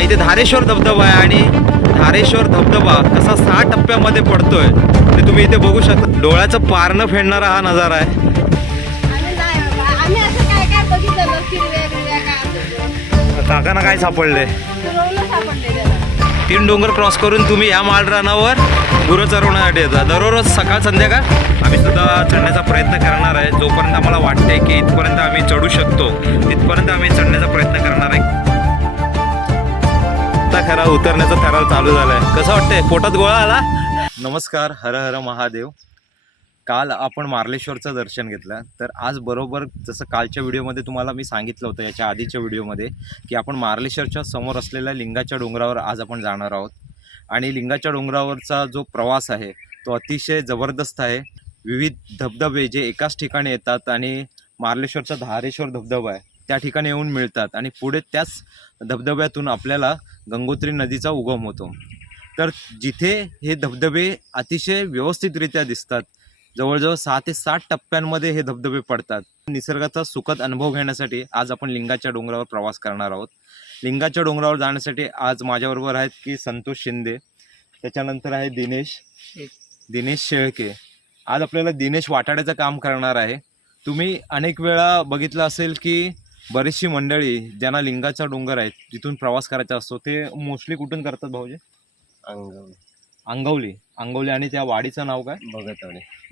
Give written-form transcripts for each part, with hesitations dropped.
इथे धारेश्वर धबधबा आहे आणि धारेश्वर धबधबा कसा 6 टप्प्यामध्ये पडतोय ते तुम्ही इथे बघू शकता. डोळ्याचं पारणं फेडणारा हा नजारा आहे. आम्ही असं काय काय बघितलं फिरव्या काय काकांना काय सापडले? सापडले त्याला. 3 डोंगर क्रॉस करून तुम्ही या माळरानावर गुरं चरवण्यासाठी येतात दररोज सकाळ संध्याकाळ. आम्ही सुद्धा चढण्याचा प्रयत्न करणार आहे. जोपर्यंत आम्हाला वाटते की इथपर्यंत आम्ही चढू शकतो तिथपर्यंत आम्ही चढण्याचा प्रयत्न करणार आहे. आता खरा उतरण्याचा ठराव चालू झालाय. कसं वाटतंय? पोटात गोळा आला? नमस्कार, हर हर महादेव. काल आपण मार्लेश्वरचं दर्शन घेतलं, तर आज बरोबर जसं कालच्या व्हिडिओमध्ये तुम्हाला मी सांगितलं होतं, याच्या आधीच्या व्हिडिओमध्ये, की आपण मार्लेश्वरच्या समोर असलेल्या लिंगाच्या डोंगरावर आज आपण जाणार आहोत. आणि लिंगाच्या डोंगरावरचा जो प्रवास आहे तो अतिशय जबरदस्त आहे. विविध धबधबे जे एकाच ठिकाणी येतात आणि मार्लेश्वरचा धारेश्वर धबधबा आहे त्या ठिकाणी येऊन मिळतात आणि पुढे त्याच धबधब्यातून आपल्याला गंगोत्री नदीचा उगम होतो. तर जिथे हे धबधबे अतिशय व्यवस्थितरित्या दिसतात, जवळजवळ 6 ते 7 टप्प्यांमध्ये हे धबधबे पडतात. निसर्गाचा सुखद अनुभव घेण्यासाठी आज आपण लिंगाच्या डोंगरावर प्रवास करणार आहोत. लिंगाच्या डोंगरावर जाण्यासाठी आज माझ्याबरोबर आहेत की संतोष शिंदे, त्याच्यानंतर आहे दिनेश शेळके. आज आपल्याला दिनेश वाटाड्याचं काम करणार आहे. तुम्ही अनेक वेळा बघितलं असेल की बरीचशी मंडळी ज्यांना लिंगाचा डोंगर आहेत जिथून प्रवास करायचा असतो ते मोस्टली कुठून करतात भाऊजी? अंगवली आणि त्या वाडीचं नाव काय?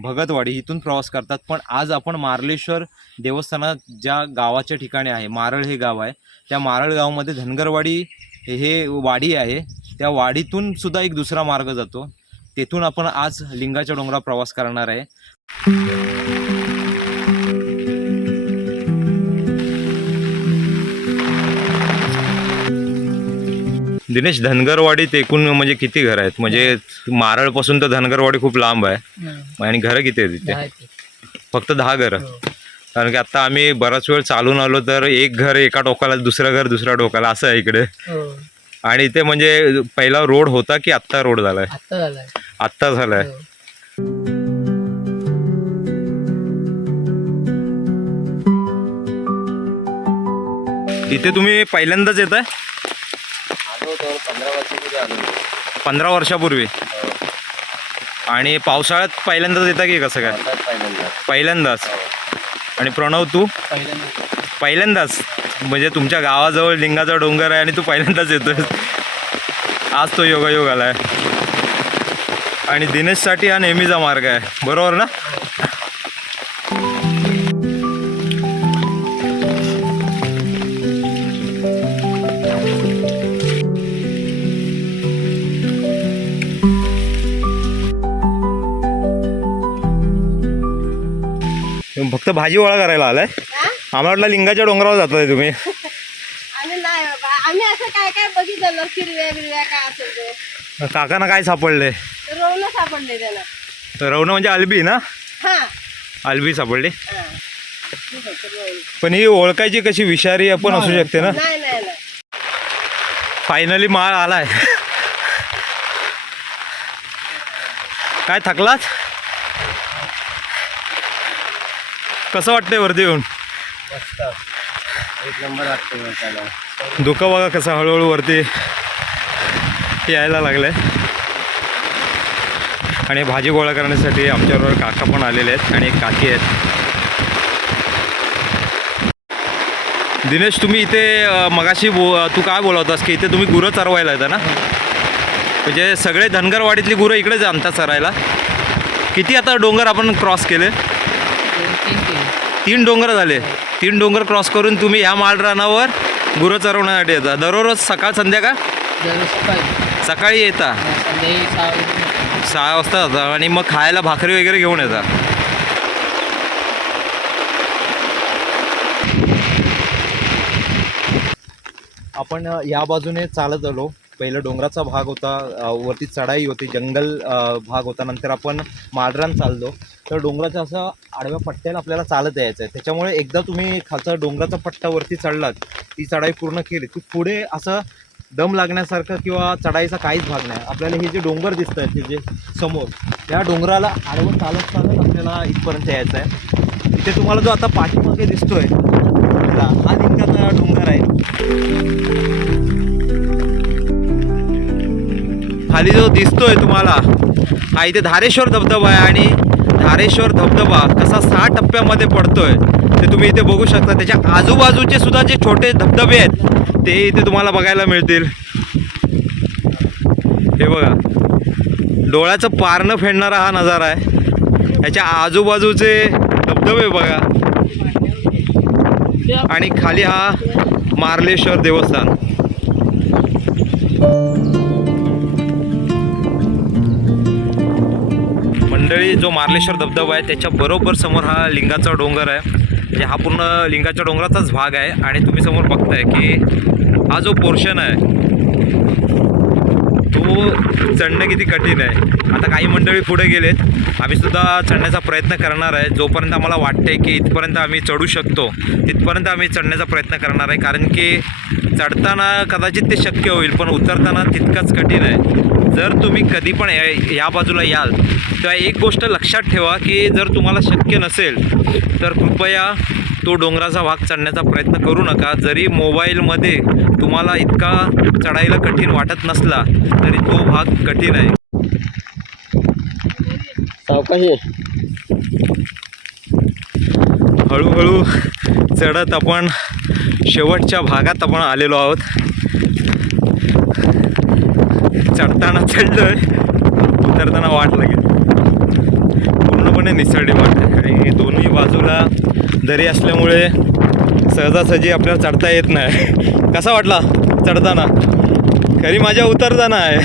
भगतवाडी. इथून प्रवास करतात. पण आज आपण मार्लेश्वर देवस्थानात ज्या गावाच्या ठिकाणी आहे, मारळ हे गाव आहे, त्या मारळ गावामध्ये धनगरवाडी हे वाडी आहे. त्या वाडीतून सुद्धा एक दुसरा मार्ग जातो. तेथून आपण आज लिंगाच्या डोंगरावर प्रवास करणार आहे. दिनेश, धनगरवाडीत एकूण म्हणजे किती घर आहेत? म्हणजे मारळपासून तर धनगरवाडी खूप लांब आहे आणि घरं किती आहेत तिथे? फक्त 10 घरं. कारण की आता आम्ही बराच वेळ चालून आलो तर एक घर एका टोकाला, दुसरं घर दुसऱ्या टोकाला असं आहे इकडे. आणि इथे म्हणजे पहिला रोड होता की आत्ता रोड झालाय? आत्ता झालाय. इथे तुम्ही पहिल्यांदाच येत आहे? 15 वर्षापूर्वी. आणि पावसाळ्यात पहिल्यांदाच येता की कसं काय? पहिल्यांदाच. आणि प्रणव, तू? पहिल्यांदाच. म्हणजे तुमच्या गावाजवळ लिंगाचा डोंगर आहे आणि तू पहिल्यांदाच येतोय. आज तो योगायोग आलाय. आणि दिनेशसाठी हा नेहमीचा मार्ग आहे, बरोबर ना? फक्त भाजी गोळा करायला आलाय? आम्हाला वाटलं लिंगाच्या डोंगरावर जाताय तुम्ही. आम्ही नाही बाबा, आम्ही असं काय काय बघितलं फिरव्या काय असेल. काकांना काय सापडले? रवणं सापडले त्याला. रवणं म्हणजे अल्बी ना? हा, अल्बी सापडली. पण ही ओळखायची कशी? विषारी आपण असू शकते ना? नाही. फायनली माळ आलाय. काय थकलात? कसं वाटतंय वरती येऊन? एक नंबर वाटतं. धुकं बघा कसं हळूहळू वरती यायला लागलंय. आणि भाजी गोळा करण्यासाठी आमच्याबरोबर काका पण आलेले आहेत आणि एक काकी आहेत. दिनेश, तुम्ही इथे मगाशी तू काय बोलवतास की इथे तुम्ही गुरं चरवायला येता ना? म्हणजे सगळे धनगरवाडीतली गुरं इकडेच आणतात चरायला. किती आता डोंगर आपण क्रॉस केले? 3 डोंगर झाले. 3 डोंगर क्रॉस करून तुम्ही ह्या माळरानावर गुरं चरवण्यासाठी येता दररोज सकाळ संध्याकाळ? सकाळी येता 6 वाजता जाता आणि मग खायला भाकरी वगैरे घेऊन येता. आपण या बाजूने चालत आलो. पहिलं डोंगराचा भाग होता, वरती चढाई होती, जंगल भाग होता. नंतर आपण माळरान चाललो. तर डोंगराच्या असं आडव्या पट्ट्याला आपल्याला चालत यायचं आहे. त्याच्यामुळे एकदा तुम्ही खालचा डोंगराचा पट्टा वरती चढलात, ती चढाई पूर्ण केली की पुढे असं दम लागण्यासारखं किंवा चढाईचा काहीच भाग नाही. आपल्याला हे जे डोंगर दिसत आहेत, हे जे समोर, त्या डोंगराला आडवं चालत आपल्याला इथपर्यंत यायचं आहे. इथे तुम्हाला जो आता पाठीमागे दिसतोय हा लिंगाचा डोंगर आहे. खाली जो दिसतोय तुम्हाला हा इथे धारेश्वर धबधबा आहे आणि धारेश्वर धबधबा कसा 6 टप्प्यामध्ये पडतोय ते तुम्ही इथे बघू शकता. त्याच्या आजूबाजूचे सुद्धा जे छोटे धबधबे आहेत ते इथे तुम्हाला बघायला मिळतील. हे बघा, डोळ्याचं पारणं फेडणारा हा नजारा आहे. याच्या आजूबाजूचे धबधबे बघा आणि खाली हा मार्लेश्वर देवस्थान. मंडळी, जो मार्लेश्वर धबधबा आहे त्याच्या बरोबर समोर हा लिंगाचा डोंगर आहे. म्हणजे हा पूर्ण लिंगाच्या डोंगराचाच भाग आहे आणि तुम्ही समोर बघताय की हा जो पोर्शन आहे तो चढणं किती कठीण आहे. आता काही मंडळी पुढे गेलेत, आम्ही सुद्धा चढण्याचा प्रयत्न करणार आहे. जोपर्यंत आम्हाला वाटते की इथपर्यंत आम्ही चढू शकतो तिथपर्यंत आम्ही चढण्याचा प्रयत्न करणार आहे. कारण की चढताना कदाचित ते शक्य होईल पण उतरताना तितकंच कठीण आहे. जर तुम्ही कधी पण या बाजूला याल तेव्हा एक गोष्ट लक्षात ठेवा की जर तुम्हाला शक्य नसेल तर कृपया तो डोंगराचा भाग चढण्याचा प्रयत्न करू नका. जरी मोबाईलमध्ये तुम्हाला इतका चढायला कठीण वाटत नसला तरी तो भाग कठीण आहे. सावकाशी हळूहळू चढत आपण शेवटच्या भागात आपण आलेलो आहोत. चढताना चढलोय, उतरताना वाट लागेल. पूर्णपणे निसरडी वाट आहे आणि दोन्ही बाजूला दरी असल्यामुळे सहजासहजी आपल्याला चढता येत नाही. कसा वाटला चढताना? खरी माझ्या उतरताना आहे.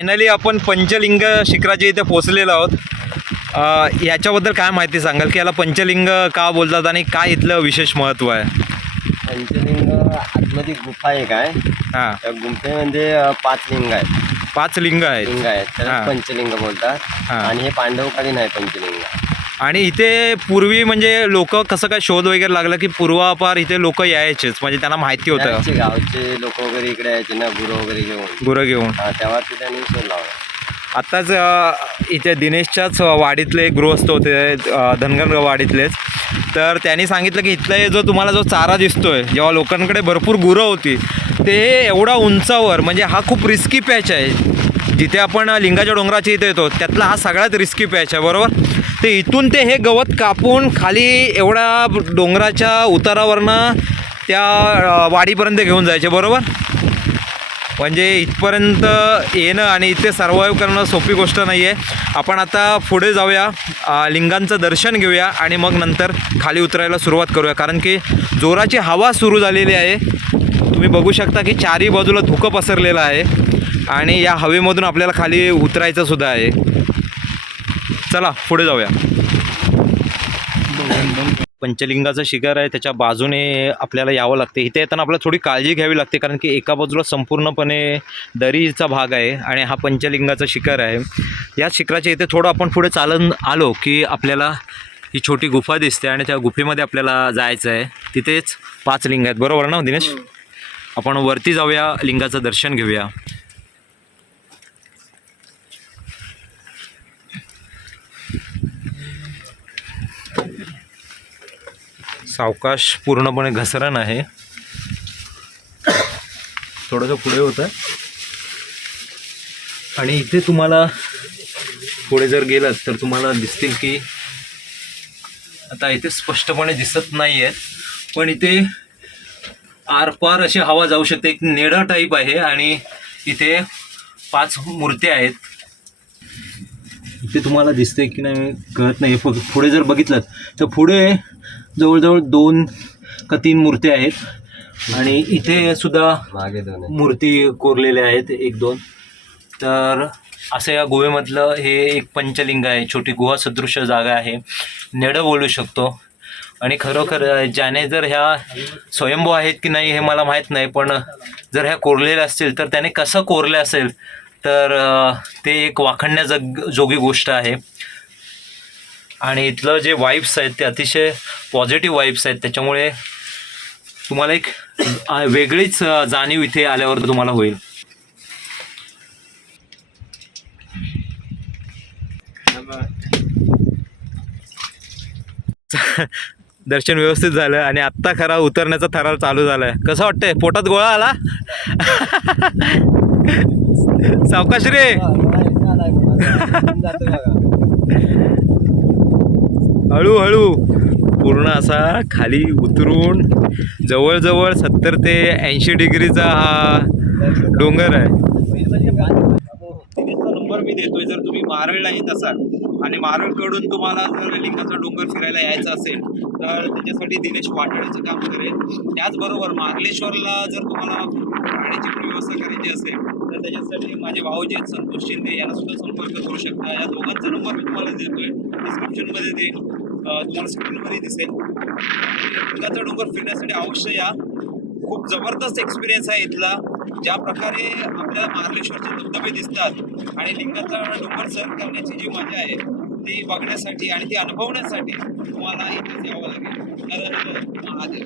फायनली आपण पंचलिंग शिखराच्या इथे पोचलेलो आहोत. याच्याबद्दल काय माहिती सांगाल की याला पंचलिंग का बोलतात आणि काय इथलं विशेष महत्त्व आहे? पंचलिंग आतमध्ये गुफा एक आहे. हां, त्या गुंफेमध्ये 5 लिंग आहेत. 5 लिंग आहेत. लिंग आहेत त्याला हां. पंचलिंग बोलतात. हां. आणि हे पांडवकालीन आहे पंचलिंग. आणि इथे पूर्वी म्हणजे लोक कसं काय शोध वगैरे लागला की पूर्वापार इथे लोक यायचेच, म्हणजे त्यांना माहिती होतं त्याचे गावचे लोक वगैरे इकडे यायचे ना गुरु वगैरे घेऊन. गुरं घेऊन. हा, तेव्हा ते त्यांनी शोध लावला. आत्ताच इथे दिनेशच्याच वाडीतले गृहस्थ होते, धनगर वाडीतलेच. तर त्यांनी सांगितलं की इथला जो तुम्हाला जो चारा दिसतोय, जेव्हा लोकांकडे भरपूर गुरं होती ते एवढा उंचावर, म्हणजे हा खूप रिस्की पॅच आहे. जिथे आपण लिंगाच्या डोंगराच्या इथे येतो त्यातला हा सगळ्यात रिस्की पॅच आहे, बरोबर. ते इथून ते हे गवत कापून खाली एवढा डोंगराच्या उतारावरनं त्या वाडीपर्यंत घेऊन जायचे, बरोबर. म्हणजे इथपर्यंत येणं आणि इथे सर्वाईव्ह करणं सोपी गोष्ट नाही आहे. आपण आता पुढे जाऊया, लिंगांचं दर्शन घेऊया आणि मग नंतर खाली उतरायला सुरुवात करूया. कारण की जोराची हवा सुरू झालेली आहे. तुम्ही बघू शकता की चारही बाजूला धुकं पसरलेलं आहे आणि या हवेमधून आपल्याला खाली उतरायचं सुद्धा आहे. चला पुढे जाऊया. पंचलिंगाचं शिखर आहे, त्याच्या बाजूने आपल्याला यावं लागते. इथे येताना आपल्याला थोडी काळजी घ्यावी लागते कारण की एका बाजूला संपूर्णपणे दरीचा भाग आहे आणि हा पंचलिंगाचं शिखर आहे. या शिखराच्या इथे थोडं आपण पुढे चालत आलो की आपल्याला ही छोटी गुफा दिसते आणि त्या गुफेमध्ये आपल्याला जायचं आहे. तिथेच 5 लिंग आहेत, बरोबर ना दिनेश? आपण वरती जाऊया, लिंगाचं दर्शन घेऊया. सावकाश, पूर्णपणे घसरण आहे. थोडंसं पुढे होतं आणि इथे तुम्हाला पुढे जर गेलात तर तुम्हाला दिसतील की आता इथे स्पष्टपणे दिसत नाही आहेत पण इथे आरपार अशी हवा जाऊ शकते. एक नेडा टाईप आहे आणि इथे 5 मूर्त्या आहेत. इथे तुम्हाला दिसते की नाही कळत नाही. पुढे जर बघितलं तर पुढे जवळजवळ 2 का 3 मूर्त्या आहेत आणि इथे सुद्धा मागे 2 आहेत. मूर्ती कोरलेल्या आहेत 1-2. तर असं या गुहेमधलं हे एक पंचलिंग आहे. छोटी गुहा सदृश जागा आहे, नेडं बोलू शकतो. आणि खरोखर ज्याने जर ह्या स्वयंभू आहेत की नाही हे मला माहीत नाही, पण जर ह्या कोरलेल्या असतील तर त्याने कसं कोरल्या असेल तर ते एक जोगी गोष्ट आहे. आणि इथलं जे वाईब्स आहेत ते अतिशय पॉझिटिव्ह वाईब्स आहेत. त्याच्यामुळे तुम्हाला एक वेगळीच जाणीव इथे आल्यावर तुम्हाला होईल. दर्शन व्यवस्थित झालं आणि आत्ता खरा उतरण्याचा थरार चालू झालाय. कसं वाटतंय? पोटात गोळा आला? सावकाश रे. हळूहळू पूर्ण असा खाली उतरून जवळजवळ 70 ते 80 डिग्रीचा हा डोंगर आहे. नंबर मी देतोय. जर तुम्ही मारळला येत असाल आणि मारळकडून तुम्हाला जर लिंगाचा डोंगर फिरायला यायचं असेल तर त्याच्यासाठी दिनेश वाटाड्याचं काम करेल. त्याचबरोबर मार्लेश्वरला जर तुम्हाला राहण्याची व्यवस्था करायची असेल तर त्याच्यासाठी माझे भाऊजी आहेत संतोष शिंदे यांना सुद्धा संपर्क करू शकता. या दोघांचा नंबर मी तुम्हाला देतोय, डिस्क्रिप्शनमध्ये देईन, तुम्हाला स्क्रीनवरही दिसेल. लिंगाचा डोंगर फिरण्यासाठी अवश्य या. खूप जबरदस्त एक्सपिरियन्स आहे इथला. ज्या प्रकारे आपल्याला मार्लेश्वरचे धबधबे दिसतात आणि लिंगाचा डोंगर सर करण्याची जी मजा आहे ती बघण्यासाठी आणि ती अनुभवण्यासाठी तुम्हाला इथे यावं लागेल. तर महादेव.